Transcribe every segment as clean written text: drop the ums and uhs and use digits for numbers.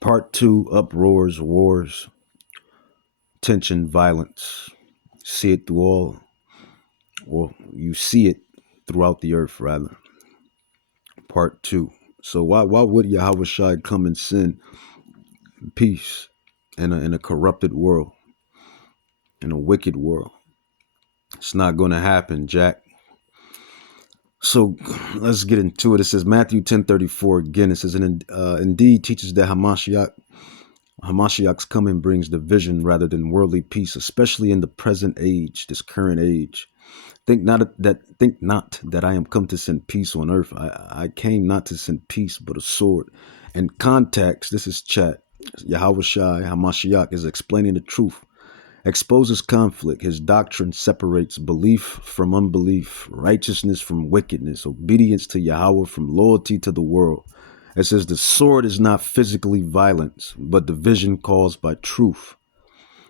Part two, uproars, wars, tension, violence. See it through all, or you see it throughout the earth, rather. Part two. So why would Yahweh Shai come and send peace in a corrupted world, in a wicked world? It's not going to happen, Jack. So let's get into it. It says Matthew 10:34 again. It says, and indeed teaches that Hamashiach's coming brings division rather than worldly peace, especially in the present age, this current age. Think not that I am come to send peace on earth. I came not to send peace, but a sword. In context, this is chat. Yahweh Shai Hamashiach is explaining the truth, exposes conflict. His doctrine separates belief from unbelief, righteousness from wickedness, obedience to Yahweh from loyalty to the world. It says the sword is not physically violence, but division caused by truth.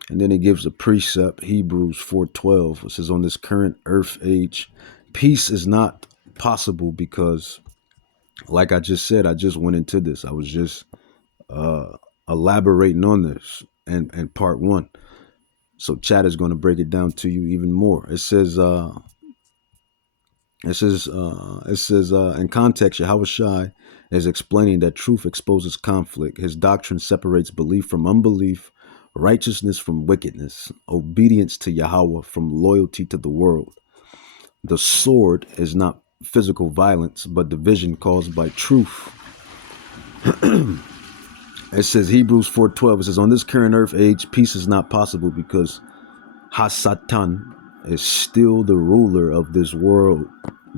And then it gives a precept, Hebrews 4:12. It says on this current earth age, peace is not possible because, like I just said, I just went into this. I was just elaborating on this and part one. So chat is going to break it down to you even more. It says in context, Yahweh Shai is explaining that truth exposes conflict. His doctrine separates belief from unbelief, righteousness from wickedness, obedience to Yahweh from loyalty to the world. The sword is not physical violence, but division caused by truth. It says Hebrews 4:12. It says, on this current earth age, peace is not possible because Hasatan is still the ruler of this world.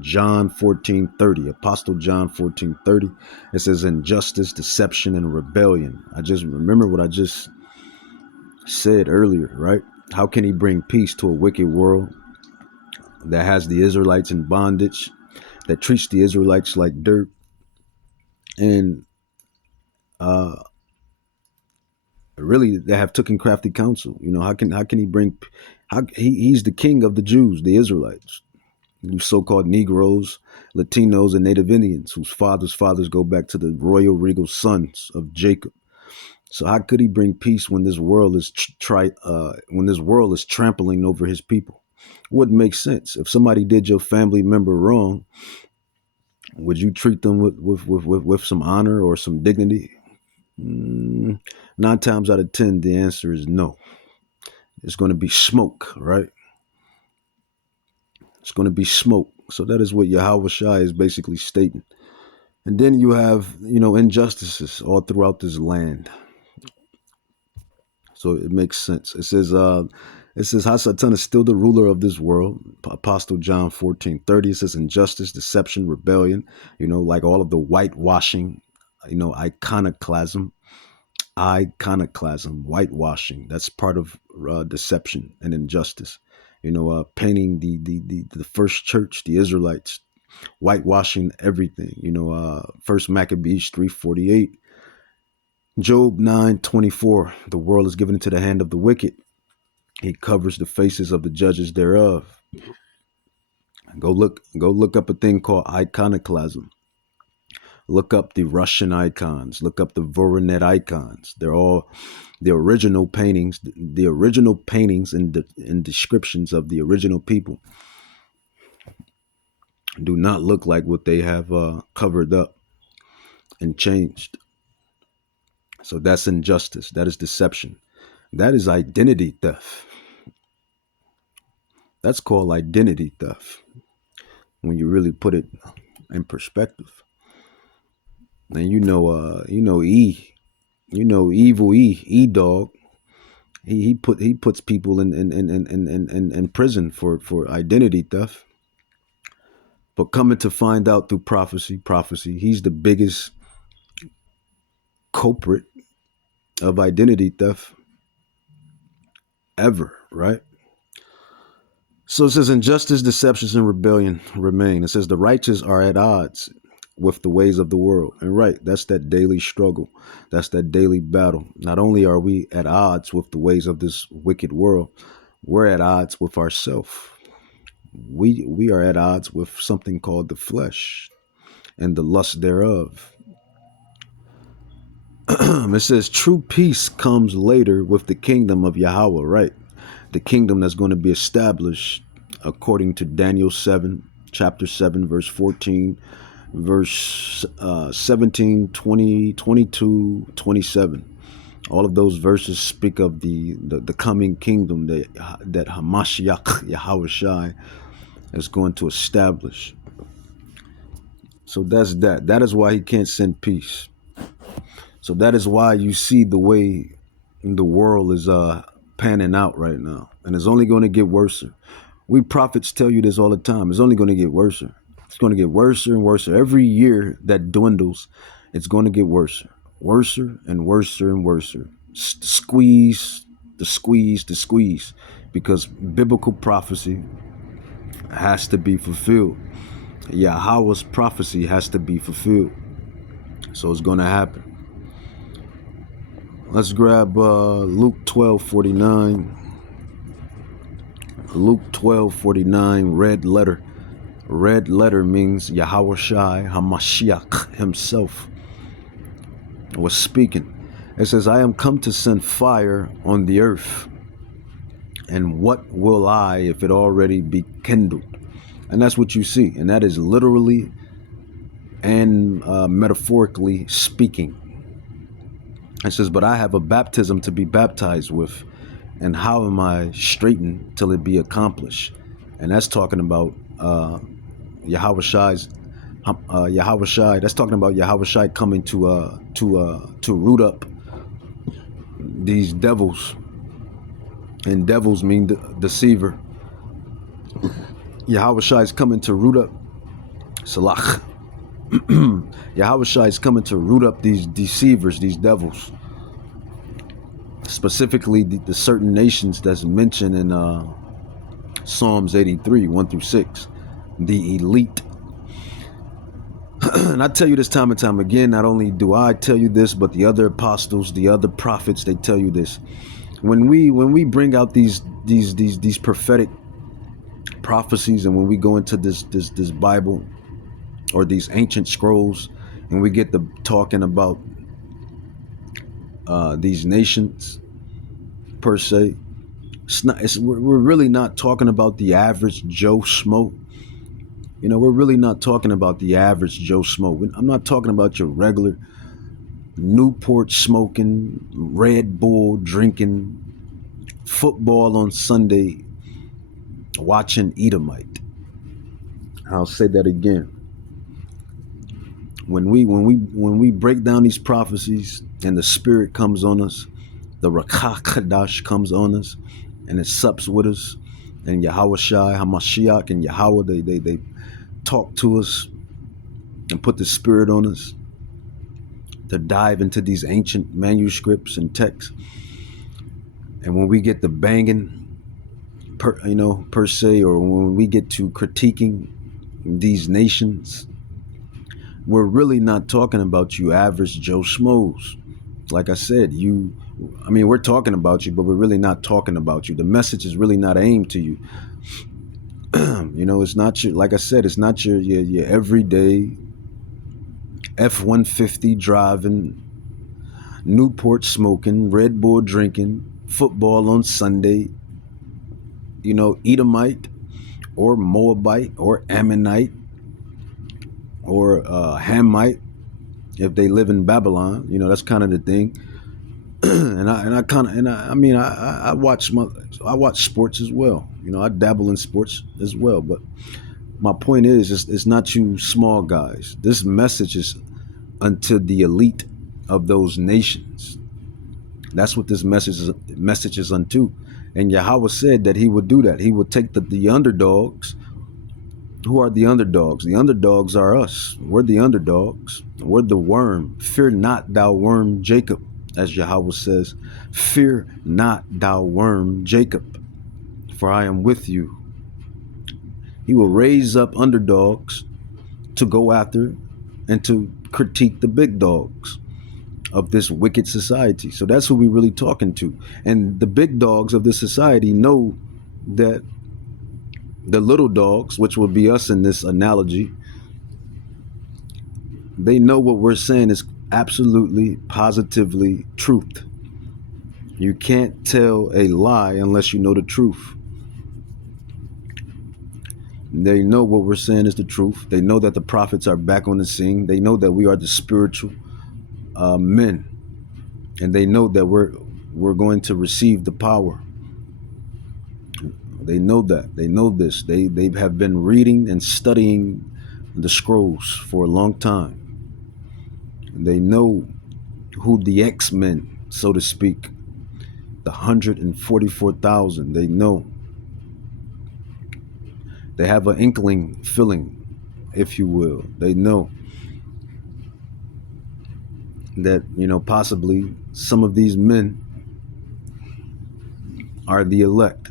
John 14:30, Apostle John 14:30. It says injustice, deception, and rebellion. I just remember what I just said earlier, right? How can he bring peace to a wicked world that has the Israelites in bondage, that treats the Israelites like dirt, and really they have taken crafty counsel? You know, how can he bring? He's the king of the Jews, the Israelites. You so-called Negroes, Latinos, and Native Indians, whose fathers go back to the royal regal sons of Jacob. So how could he bring peace when this world is trampling over his people? Wouldn't make sense. If somebody did your family member wrong, would you treat them with some honor or some dignity? 9 times out of 10, the answer is no. It's going to be smoke, right? It's going to be smoke. So that is what Yahweh Shai is basically stating. And then you have, injustices all throughout this land. So it makes sense. It says Hasatan is still the ruler of this world. Apostle John 14:30. It says injustice, deception, rebellion, like all of the whitewashing, iconoclasm, whitewashing. That's part of deception and injustice. Painting the first church, the Israelites, whitewashing everything. First Maccabees 3:48. Job 9:24, the world is given into the hand of the wicked. He covers the faces of the judges thereof. Go look up a thing called iconoclasm. Look up the Russian icons. Look up the Voronet icons. They're all the original paintings. The original paintings and descriptions of the original people do not look like what they have covered up and changed. So that's injustice. That is deception. That is identity theft. That's called identity theft when you really put it in perspective. And evil E dog. He puts people in prison for identity theft. But coming to find out through prophecy, he's the biggest culprit of identity theft ever, right? So it says injustice, deceptions, and rebellion remain. It says the righteous are at odds with the ways of the world. And right, that's that daily struggle. That's that daily battle. Not only are we at odds with the ways of this wicked world, we're at odds with ourselves. We are at odds with something called the flesh and the lust thereof. It says true peace comes later with the kingdom of Yahweh, right? The kingdom that's going to be established according to Daniel 7, chapter 7, verse 14, verse 17, 20, 22, 27. All of those verses speak of the coming kingdom that Hamashiach, Yahweh Shai, is going to establish. So that's that. That is why he can't send peace. So that is why you see the way the world is panning out right now. And it's only going to get worse. We prophets tell you this all the time. It's only going to get worse. It's going to get worse and worse. Every year that dwindles, it's going to get worse. Worse and worse and worse. Squeeze, the squeeze, the squeeze. Because biblical prophecy has to be fulfilled. Yahweh's prophecy has to be fulfilled. So it's going to happen. Let's grab Luke 12:49. Luke 12:49, red letter. Red letter means Yahweh Shai HaMashiach himself was speaking. It says, I am come to send fire on the earth. And what will I if it already be kindled? And that's what you see. And that is literally and metaphorically speaking. It says, but I have a baptism to be baptized with. And how am I straightened till it be accomplished? And that's talking about Yahweh Shai's Yahweh Shai. That's talking about Yahweh Shai coming to root up these devils. And devils mean deceiver. Yahweh Shai is coming to root up Salach. Yahweh Shai is coming to root up these deceivers, these devils. Specifically the certain nations that's mentioned in Psalms 83, 1-6. The elite. And I tell you this time and time again, not only do I tell you this, but the other apostles, the other prophets, they tell you this. When we bring out these prophetic prophecies, and when we go into this Bible or these ancient scrolls, and we get to talking about these nations per se, we're really not talking about the average Joe Schmo. You know, we're really not talking about the average Joe Schmo. I'm not talking about your regular Newport smoking, Red Bull drinking, football on Sunday watching Edomite. I'll say that again. When we break down these prophecies and the Spirit comes on us, the Rakah Kadash comes on us, and it sups with us, and Yahweh Shai, Hamashiach, and Yahweh, they talk to us and put the Spirit on us to dive into these ancient manuscripts and texts. And when we get the banging, per se, or when we get to critiquing these nations, we're really not talking about you average Joe Schmoes. Like I said, we're talking about you, but we're really not talking about you. The message is really not aimed to you. It's not your, like I said, it's not your everyday F-150 driving, Newport smoking, Red Bull drinking, football on Sunday, Edomite or Moabite or Ammonite or Hamite, if they live in Babylon. That's kind of the thing. I watch sports as well. I dabble in sports as well. But my point is, it's not you small guys. This message is unto the elite of those nations. That's what this message is unto. And Yahweh said that he would do that. He would take the underdogs. Who are the underdogs? The underdogs are us. We're the underdogs. We're the worm. Fear not, thou worm Jacob, as Yahweh says. Fear not, thou worm Jacob, for I am with you. He will raise up underdogs to go after and to critique the big dogs of this wicked society. So that's who we're really talking to. And the big dogs of this society know that the little dogs, which will be us in this analogy, they know what we're saying is absolutely, positively truth. You can't tell a lie unless you know the truth. They know what we're saying is the truth. They know that the prophets are back on the scene. They know that we are the spiritual men, and they know that we're going to receive the power. They know that. They know this. They have been reading and studying the scrolls for a long time. They know who the X-Men, so to speak, the 144,000. They know. They have an inkling feeling, if you will. They know that, possibly some of these men are the elect.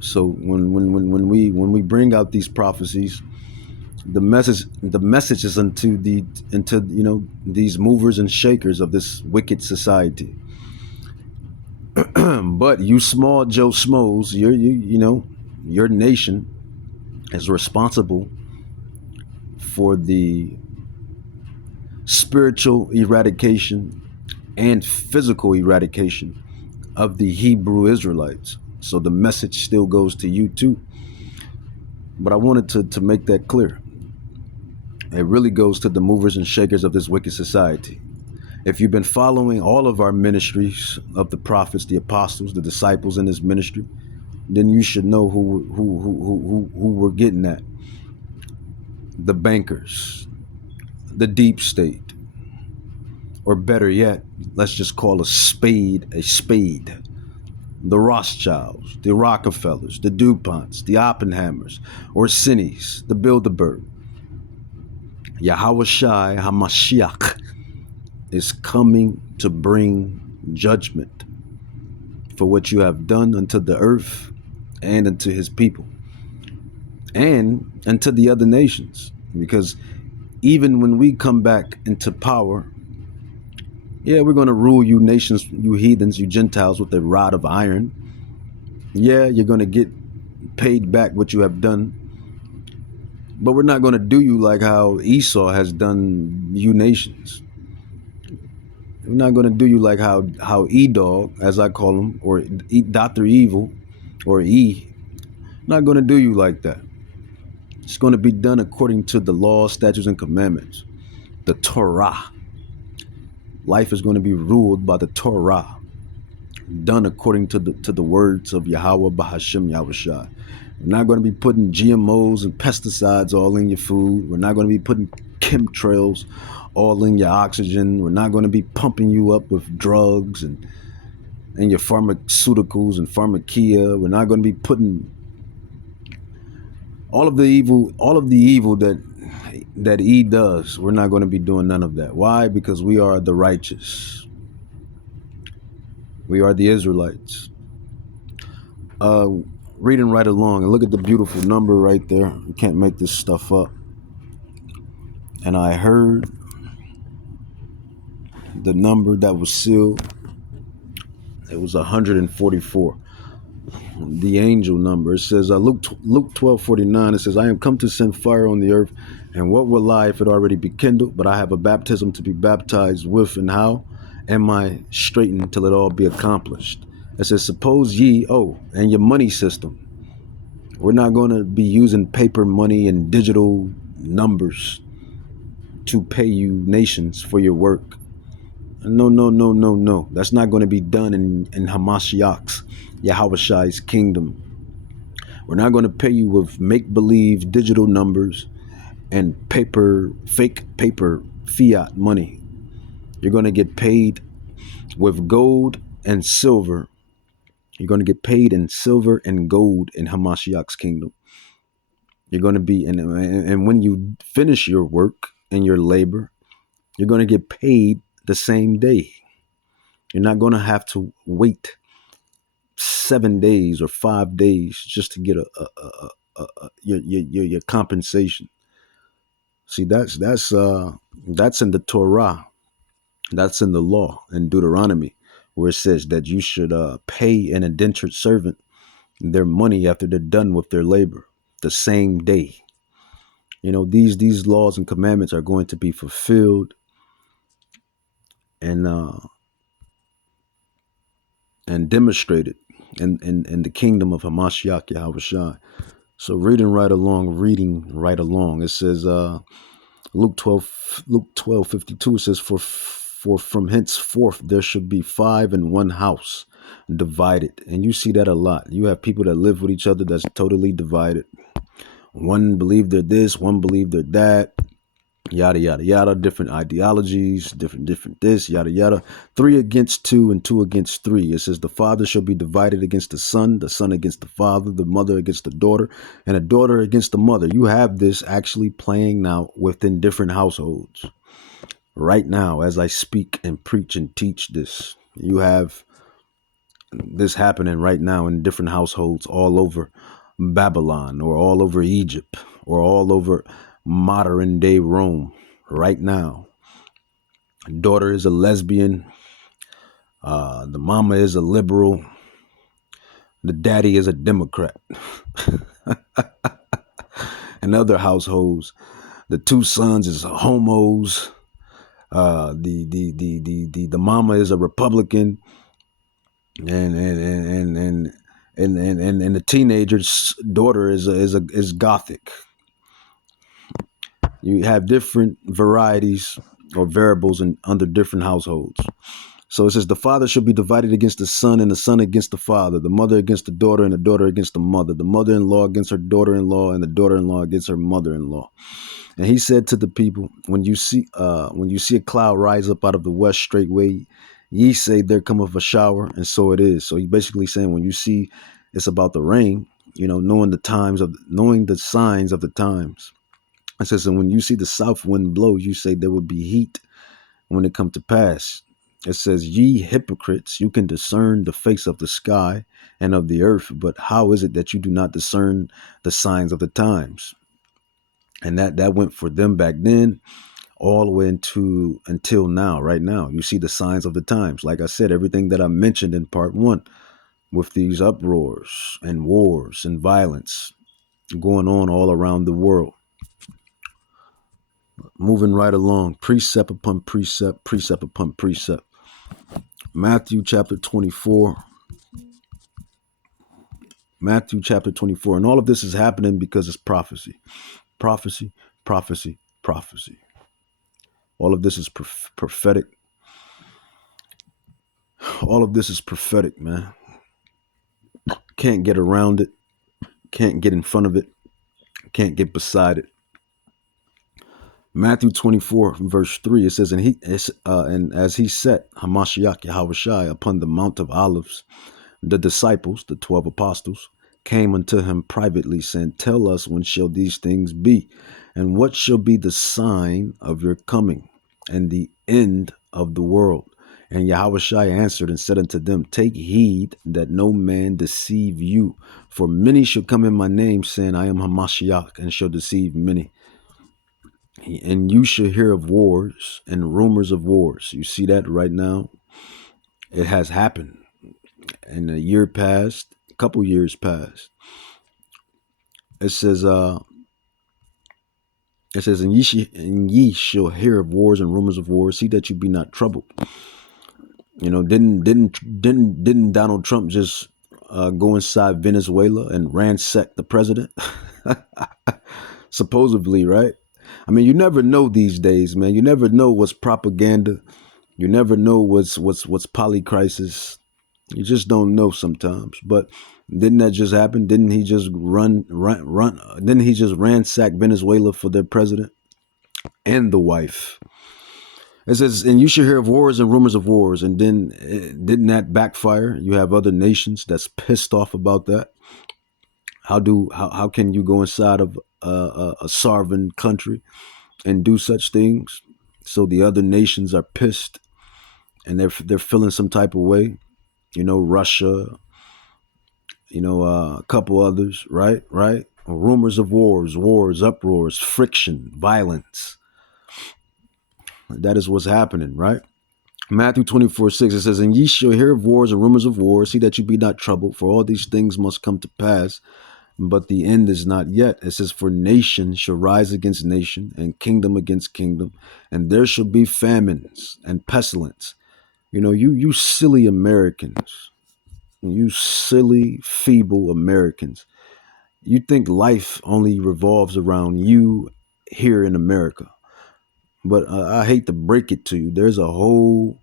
So when we bring out these prophecies, the message is into these movers and shakers of this wicked society. But you small Joe Schmoes, your nation is responsible for the spiritual eradication and physical eradication of the Hebrew Israelites. So the message still goes to you too. But I wanted to make that clear. It really goes to the movers and shakers of this wicked society. If you've been following all of our ministries of the prophets, the apostles, the disciples in this ministry, then you should know who we're getting at. The bankers, the deep state, or better yet, let's just call a spade a spade. The Rothschilds, the Rockefellers, the DuPonts, the Oppenheimers, Orsinis, the Bilderberg. Yahweh Shai HaMashiach is coming to bring judgment for what you have done unto the earth and unto his people and unto the other nations. Because even when we come back into power, yeah, we're going to rule you nations, you heathens, you Gentiles with a rod of iron. Yeah, you're going to get paid back what you have done. But we're not going to do you like how Esau has done you nations. We're not going to do you like how E-Dog, as I call him, or Dr. Evil, or E. Not going to do you like that. It's going to be done according to the laws, statutes, and commandments. The Torah. Life is going to be ruled by the Torah, done according to the words of Yahweh Bahashem Yahushua. We're not going to be putting GMOs and pesticides all in your food. We're not going to be putting chemtrails all in your oxygen. We're not going to be pumping you up with drugs and your pharmaceuticals and pharmakia. We're not going to be putting all of the evil that E does. We're not going to be doing none of that. Why? Because we are the righteous. We are the Israelites. Reading right along, and look at the beautiful number right there. You can't make this stuff up. And I heard the number that was sealed. It was 144. The angel number. It says, Luke 12:49. It says, I am come to send fire on the earth, and what will I if it already be kindled? But I have a baptism to be baptized with, and how am I straightened till it all be accomplished? It says, suppose ye, and your money system. We're not going to be using paper money and digital numbers to pay you nations for your work. No. That's not going to be done in Hamashiach's, Yahweh Shai's kingdom. We're not going to pay you with make-believe digital numbers and fake paper, fiat money. You're going to get paid with gold and silver. You're going to get paid in silver and gold in Hamashiach's kingdom. You're going to be, and when you finish your work and your labor, you're going to get paid the same day. You're not going to have to wait 7 days or 5 days just to get your compensation. See, that's in the Torah. That's in the law in Deuteronomy, where it says that you should pay an indentured servant their money after they're done with their labor the same day. These laws and commandments are going to be fulfilled and uh, and demonstrated in the kingdom of Hamashiach Yahushua. So reading right along. It says Luke 12:52. It says for from henceforth there should be 5 in one house, divided. And you see that a lot. You have people that live with each other that's totally divided. One believe they're this, one believe they're that, yada yada yada, different ideologies, different this, yada yada. 3 against 2 and 2 against 3. It says the father shall be divided against the son against the father, the mother against the daughter, and a daughter against the mother. You have this actually playing now within different households right now as I speak and preach and teach this. You have this happening right now in different households all over Babylon or all over Egypt or all over modern day Rome right now. Daughter is a lesbian. The mama is a liberal. The daddy is a Democrat. In other households, the 2 sons is homos. The mama is a Republican, and the teenager's daughter is Gothic. You have different varieties or variables under different households. So it says the father shall be divided against the son, and the son against the father, the mother against the daughter, and the daughter against the mother, the mother-in-law against her daughter-in-law, and the daughter-in-law against her mother-in-law. And he said to the people, when you see a cloud rise up out of the west straightway, ye say there cometh a shower, and so it is. So he's basically saying when you see it's about the rain, knowing the signs of the times. It says, and when you see the south wind blow, you say there will be heat when it come to pass. It says, ye hypocrites, you can discern the face of the sky and of the earth, but how is it that you do not discern the signs of the times? And that went for them back then all the way until now, right now. You see the signs of the times. Like I said, everything that I mentioned in part 1 with these uproars and wars and violence going on all around the world. Moving right along, precept upon precept, precept upon precept. Matthew chapter 24. Matthew chapter 24. And all of this is happening because it's prophecy. Prophecy, prophecy, prophecy. All of this is prophetic. All of this is prophetic, man. Can't get around it. Can't get in front of it. Can't get beside it. Matthew 24, verse 3, it says, and as he set Hamashiach Yahushai upon the Mount of Olives, the disciples, the 12 apostles, came unto him privately, saying, tell us when shall these things be, and what shall be the sign of your coming, and the end of the world? And Yahushai answered and said unto them, take heed that no man deceive you, for many shall come in my name, saying, I am Hamashiach, and shall deceive many. And you shall hear of wars and rumors of wars. You see that right now? It has happened. In a year past, a couple years past. It says, and ye shall hear of wars and rumors of wars. See that you be not troubled. Didn't Donald Trump just go inside Venezuela and ransack the president? Supposedly, right? I mean, you never know these days, man. You never know what's propaganda. You never know what's polycrisis. You just don't know sometimes. But didn't that just happen? Didn't he just run? Didn't he just ransack Venezuela for their president and the wife? It says, and you should hear of wars and rumors of wars. And then didn't that backfire? You have other nations that's pissed off about that. How can you go inside of a sovereign country and do such things? So the other nations are pissed and they're feeling some type of way. Russia, a couple others, right? Rumors of wars, uproars, friction, violence. That is what's happening, right? Matthew 24:6, it says, and ye shall hear of wars and rumors of wars. See that you be not troubled, for all these things must come to pass, but the end is not yet. It says, for nation shall rise against nation and kingdom against kingdom, and there shall be famines and pestilence. You silly Americans, you silly, feeble Americans. You think life only revolves around you here in America. But I hate to break it to you. There's a whole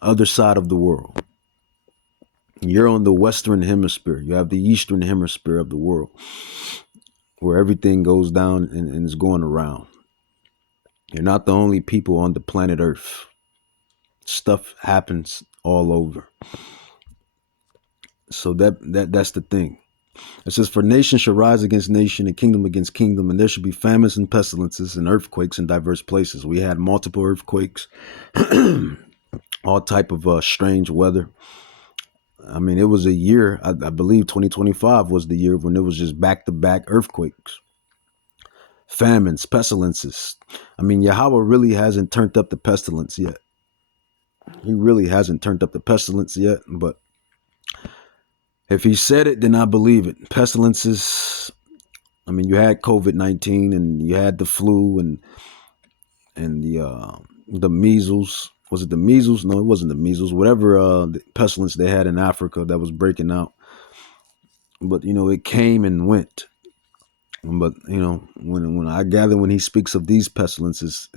other side of the world. You're on the Western hemisphere. You have the Eastern hemisphere of the world where everything goes down and is going around. You're not the only people on the planet Earth. Stuff happens all over. So that's the thing. It says, for nation shall rise against nation and kingdom against kingdom, and there shall be famines and pestilences and earthquakes in diverse places. We had multiple earthquakes, all type of strange weather. I mean, it was a year, I believe 2025 was the year when it was just back-to-back earthquakes, famines, pestilences. I mean, Yahweh really hasn't turned up the pestilence yet. He really hasn't turned up the pestilence yet, but if he said it, then I believe it. Pestilences, I mean, you had COVID-19 and you had the flu and the measles. Was it the measles? No, it wasn't the measles. Whatever the pestilence they had in Africa that was breaking out. But it came and went. But when I gather when he speaks of these pestilences,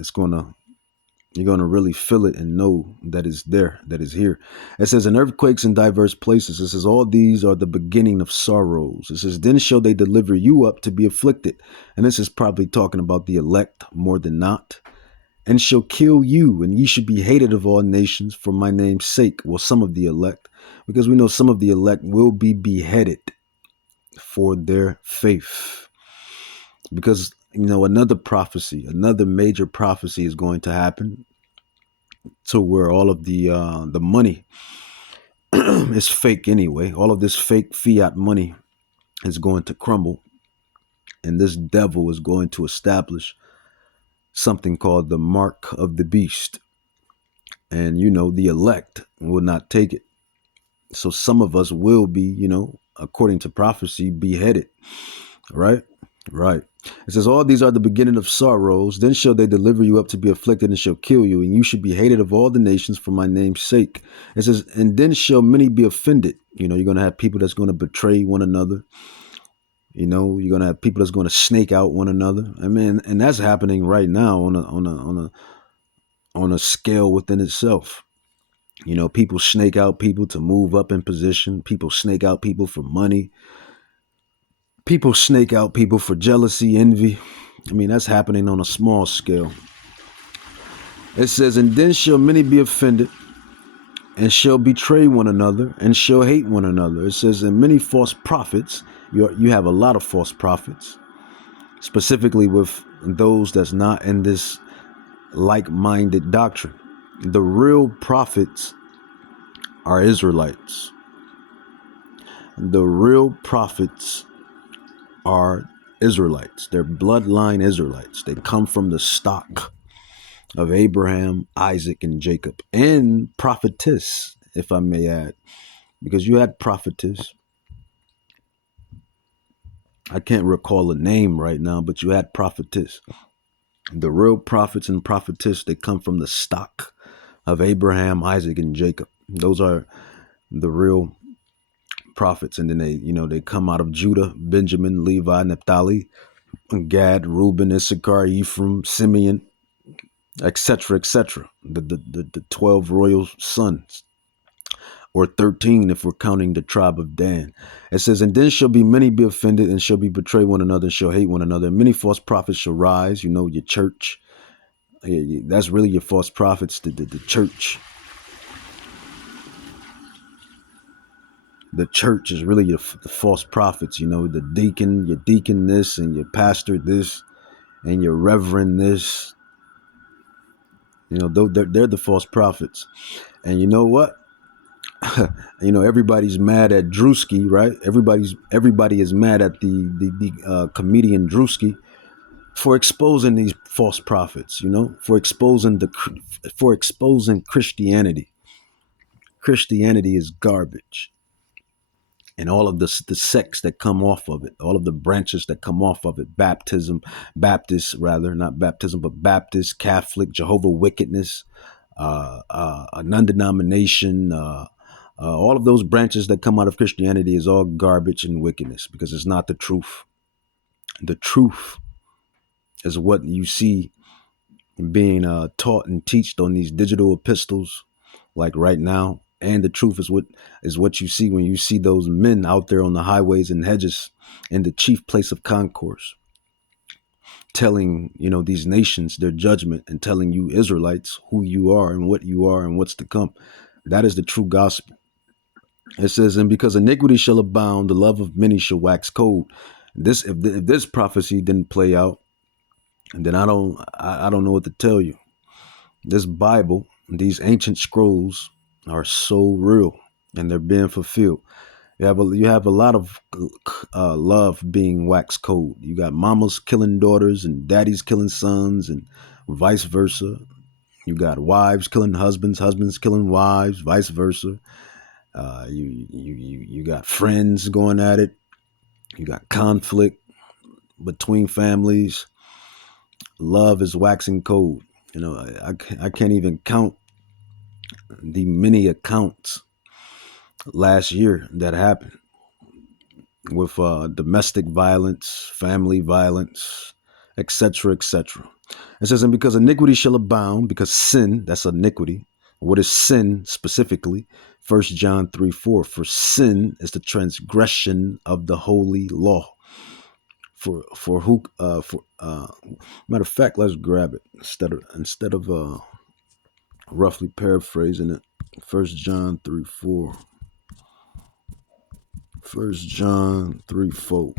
you're gonna really feel it and know that it's there, that is here. It says, in earthquakes in diverse places. It says, all these are the beginning of sorrows. It says, then shall they deliver you up to be afflicted. And this is probably talking about the elect more than not. And shall kill you, and ye should be hated of all nations for my name's sake. Well, some of the elect, because we know some of the elect will be beheaded for their faith. Because another prophecy, another major prophecy is going to happen, to where all of the money is fake anyway. All of this fake fiat money is going to crumble, and this devil is going to establish something called the mark of the beast. And the elect will not take it. So some of us will be, according to prophecy, beheaded. Right? Right. It says, all these are the beginning of sorrows. Then shall they deliver you up to be afflicted, and shall kill you, and you should be hated of all the nations for my name's sake. It says, and then shall many be offended. You're going to have people that's going to betray one another. You're going to have people that's going to snake out one another. I mean, and that's happening right now on a scale within itself. People snake out people to move up in position. People snake out people for money. People snake out people for jealousy, envy. I mean, that's happening on a small scale. It says, and then shall many be offended, and shall betray one another, and shall hate one another. It says, and many false prophets. You have a lot of false prophets, specifically with those that's not in this like-minded doctrine. The real prophets are Israelites. The real prophets are Israelites. They're bloodline Israelites. They come from the stock of Abraham, Isaac, and Jacob, and prophetess, if I may add, because you had prophetess. I can't recall a name right now, but you had prophetess. The real prophets and prophetess, they come from the stock of Abraham, Isaac, and Jacob. Those are the real prophets. And then they come out of Judah, Benjamin, Levi, Naphtali, Gad, Reuben, Issachar, Ephraim, Simeon, etc., etc. The 12 royal sons, or 13 if we're counting the tribe of Dan. It says, and then shall be many be offended, and shall be betray one another, and shall hate one another. And many false prophets shall rise. Your church. That's really your false prophets, the church. The church is really the false prophets, the deacon, your deacon this, and your pastor this, and your reverend this. They're the false prophets. And you know what? Everybody's mad at Drewski, right? Everybody is mad at the comedian Drewski for exposing these false prophets, for exposing Christianity. Christianity is garbage. And all of the sects that come off of it, all of the branches that come off of it, Baptist rather, not baptism, but Baptist, Catholic, Jehovah Wickedness, a non-denomination, all of those branches that come out of Christianity is all garbage and wickedness because it's not the truth. The truth is what you see being taught and taught on these digital epistles, like right now. And the truth is what you see when you see those men out there on the highways and hedges in the chief place of concourse, telling these nations their judgment and telling you Israelites who you are and what's to come. That is the true gospel. It says, and because iniquity shall abound, the love of many shall wax cold. If this prophecy didn't play out, then I don't know what to tell you. This Bible, these ancient scrolls are so real and they're being fulfilled. You have a lot of love being waxed cold. You got mamas killing daughters and daddies killing sons and vice versa. You got wives killing husbands, husbands killing wives, vice versa. You got friends going at it. You got conflict between families. Love is waxing cold. I can't even count the many accounts last year that happened with domestic violence, family violence, etc., etc. It says, and because iniquity shall abound, because sin, that's iniquity. What is sin specifically? 1 John 3:4. For sin is the transgression of the holy law. Matter of fact, let's grab it instead of roughly paraphrasing it. 1 John 3:4. 1 John 3:4.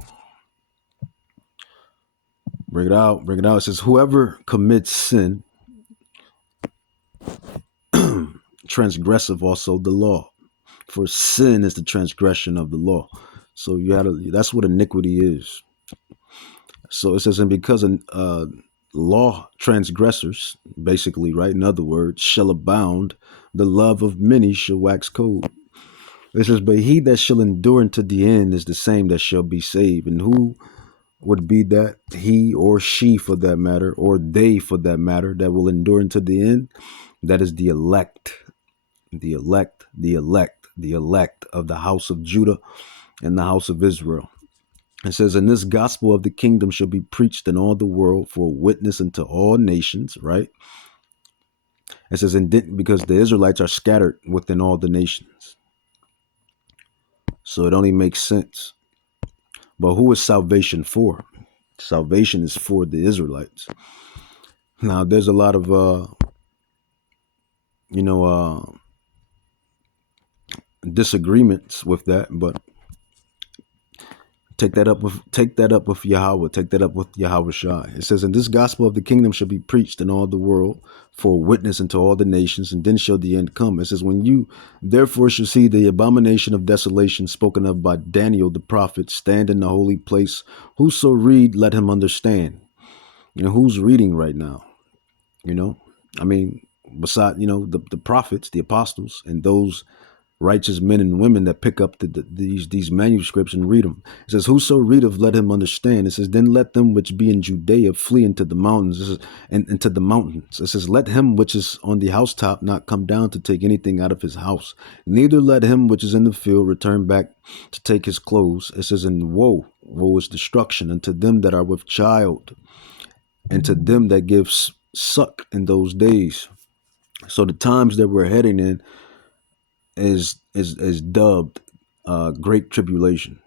Bring it out. It says, whoever commits sin, transgressive also the law. For sin is the transgression of the law. So that's what iniquity is. So it says, and because law transgressors, basically, right? In other words, shall abound, the love of many shall wax cold. It says, but he that shall endure unto the end is the same that shall be saved. And who would be that? He or she, for that matter, or they, for that matter, that will endure unto the end? That is the elect, the elect, the elect, the elect of the house of Judah and the house of Israel. It says, and this gospel of the kingdom shall be preached in all the world for a witness unto all nations, right? It says, and because the Israelites are scattered within all the nations. So it only makes sense. But who is salvation for? Salvation is for the Israelites. Now, there's a lot of, disagreements with that, but take that up with Yahweh. Take that up with Yahweh Shai. It says, and this gospel of the kingdom shall be preached in all the world for a witness unto all the nations, and then shall the end come. It says, when you therefore shall see the abomination of desolation spoken of by Daniel the prophet stand in the holy place, whoso read, let him understand. Who's reading right now? Beside, the prophets, the apostles, and those righteous men and women that pick up these manuscripts and read them. It says, whoso readeth, let him understand. It says, then let them which be in Judea flee into the mountains. Into the mountains. It says, let him which is on the housetop not come down to take anything out of his house. Neither let him which is in the field return back to take his clothes. It says, and woe is destruction unto them that are with child, and to them that give suck in those days. So the times that we're heading in is dubbed Great Tribulation.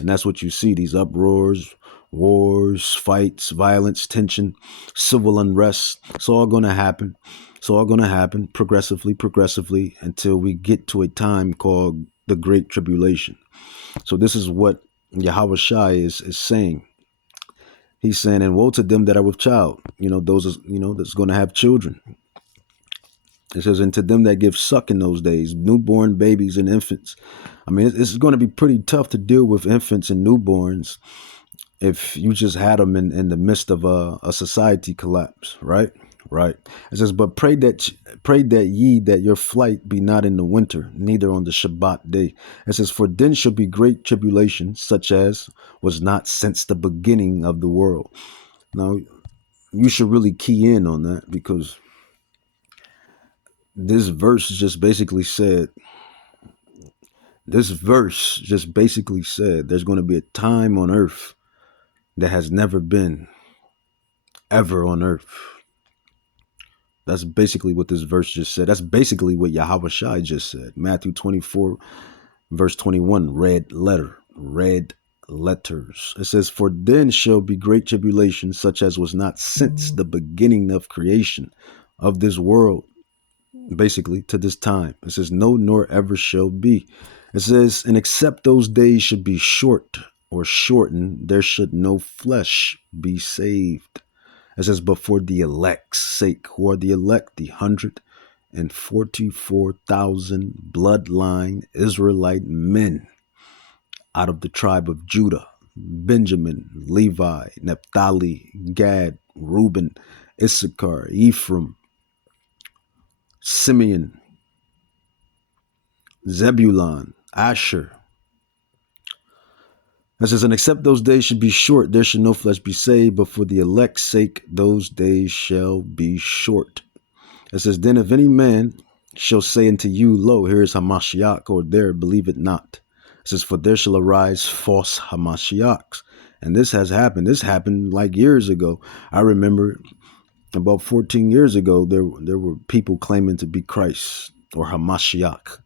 And that's what you see, these uproars, wars, fights, violence, tension, civil unrest. It's all going to happen. It's all going to happen progressively until we get to a time called the Great Tribulation. So this is what Yahweh Shai is saying. He's saying, and woe to them that are with child, those, that's going to have children. It says, and to them that give suck in those days, newborn babies and infants. I mean, it's going to be pretty tough to deal with infants and newborns if you just had them in the midst of a society collapse, right? right? It says, but pray that ye that your flight be not in the winter, neither on the Shabbat day. It says, for then shall be great tribulation, such as was not since the beginning of the world. Now, you should really key in on that, because this verse just basically said, there's going to be a time on earth that has never been ever on earth. That's basically what this verse just said. That's basically what Yahweh Shai just said. Matthew 24, verse 21, red letters. It says, for then shall be great tribulation, such as was not since the beginning of creation of this world, basically to this time. It says, no, nor ever shall be. It says, and except those days should be short or shortened, there should no flesh be saved. It says, but for the elect's sake. Who are the elect? The 144,000 bloodline Israelite men out of the tribe of Judah, Benjamin, Levi, Naphtali, Gad, Reuben, Issachar, Ephraim, Simeon, Zebulun, Asher. It says, and except those days should be short, there should no flesh be saved, but for the elect's sake, those days shall be short. It says, then if any man shall say unto you, lo, here is Hamashiach, or there, believe it not. It says, for there shall arise false Hamashiachs. And this has happened. This happened like years ago. I remember about 14 years ago, there were people claiming to be Christ or Hamashiach,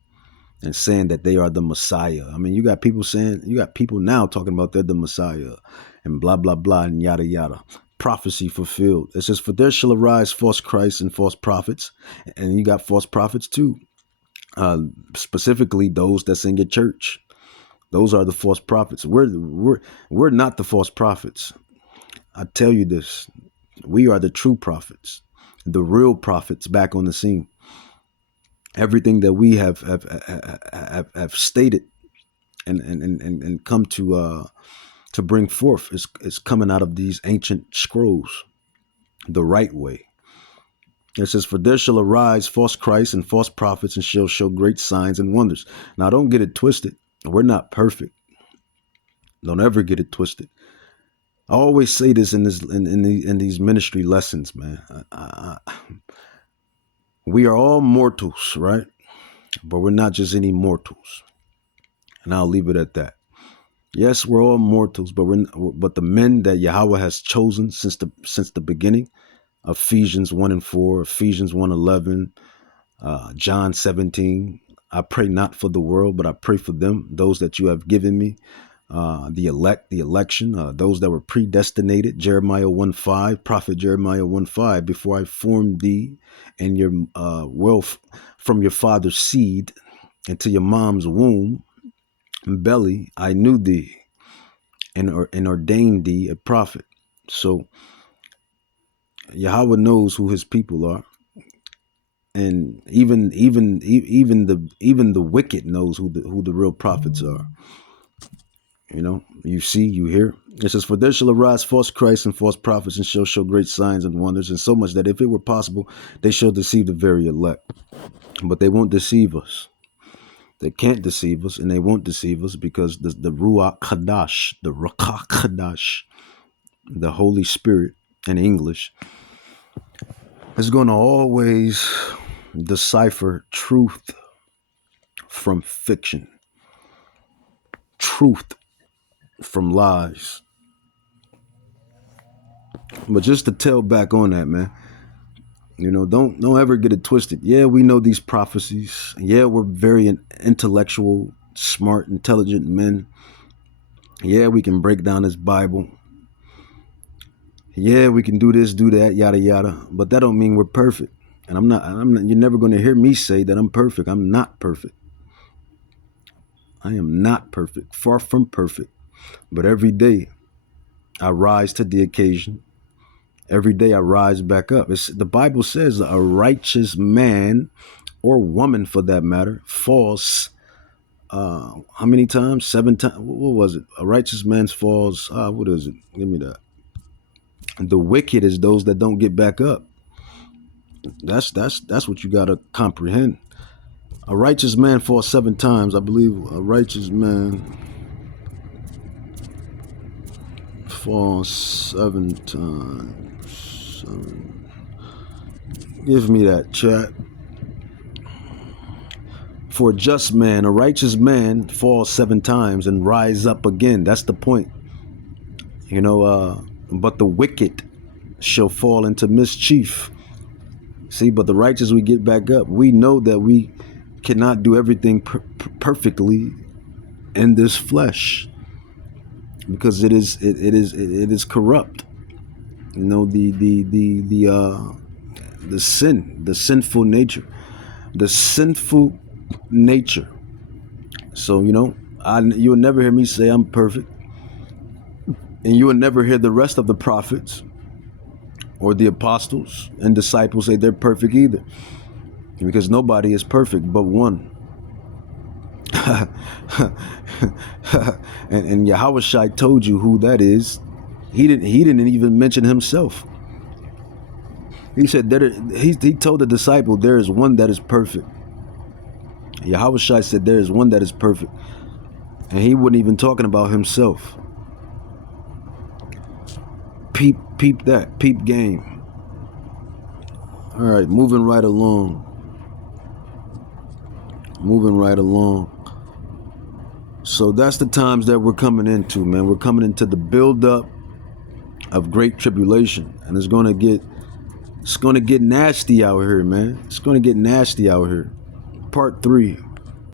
and saying that they are the Messiah. I mean, you got people now talking about they're the Messiah and blah, blah, blah, and yada, yada. Prophecy fulfilled. It says, for there shall arise false Christs and false prophets. And you got false prophets too. Specifically those that's in your church. Those are the false prophets. We're not the false prophets. I tell you this. We are the true prophets, the real prophets back on the scene. Everything that we have stated and come to bring forth is coming out of these ancient scrolls, the right way. It says, for there shall arise false Christs and false prophets, and shall show great signs and wonders. Now, don't get it twisted. We're not perfect. Don't ever get it twisted. I always say this in these ministry lessons, man. We are all mortals, right? But we're not just any mortals. And I'll leave it at that. Yes, we're all mortals, but the men that Yahweh has chosen since the beginning, Ephesians 1:4, Ephesians 1:11, John 17. I pray not for the world, but I pray for them, those that you have given me. The election, those that were predestinated, Jeremiah 1:5, prophet Jeremiah 1:5, before I formed thee and your wealth from your father's seed into your mom's womb belly, I knew thee and ordained thee a prophet. So Yahweh knows who his people are, and even the wicked knows who the real prophets are. You know, you see, you hear. It says, for there shall arise false Christs and false prophets, and shall show great signs and wonders, and so much that if it were possible, they shall deceive the very elect. But they won't deceive us. They can't deceive us, and they won't deceive us, because the Ruach Hadash, the Rakach Hadash, the Holy Spirit in English, is going to always decipher truth from fiction, truth from lies. But just to tell back on that, man, you know, don't ever get it twisted. Yeah, we know these prophecies. Yeah, we're very intellectual, smart, intelligent men. Yeah, we can break down this Bible. Yeah, we can do this, do that, yada yada. But that don't mean we're perfect. And I'm not. You're never going to hear me say that I'm perfect. I'm not perfect. I am not perfect. Far from perfect. But every day I rise to the occasion. Every day I rise back up. The Bible says a righteous man or woman, for that matter, falls. How many times? 7 times. What was it? A righteous man falls. What is it? Give me that. The wicked is those that don't get back up. That's what you gotta comprehend. A righteous man falls 7 times. I believe a righteous man falls 7 times. Give me that, chat. For a just man, a righteous man falls 7 times and rise up again. That's the point. But the wicked shall fall into mischief. See, but the righteous, we get back up. We know that we cannot do everything perfectly in this flesh, because it is corrupt. The sinful nature, So you'll never hear me say I'm perfect, and you will never hear the rest of the prophets or the apostles and disciples say they're perfect either, because nobody is perfect but one. and Yahushua told you who that is. He didn't even mention himself. He said he told the disciple, there is one that is perfect. Yahushua said there is one that is perfect, and he wasn't even talking about himself. Peep that, peep game. All right, moving right along. So that's the times that we're coming into, man. We're coming into the buildup of great tribulation, and it's gonna get nasty out here, man. It's gonna get nasty out here. Part 3.